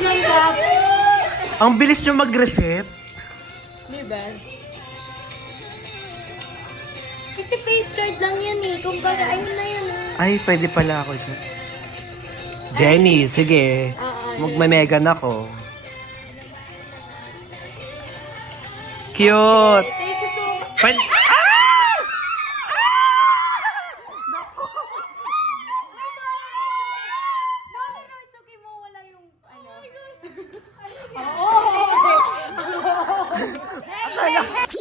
lang, Gab. Ang bilis nyo mag-reset. Diba? Kasi face card lang yan eh. Kumbaga, ayun na yun. Ay, pwede pala ako dyan. Jenny, sige. Magme-megan ako. Cute. Thank you so much. Pwede... No, it's okay mo. Wala yung, ano. Oh my gosh.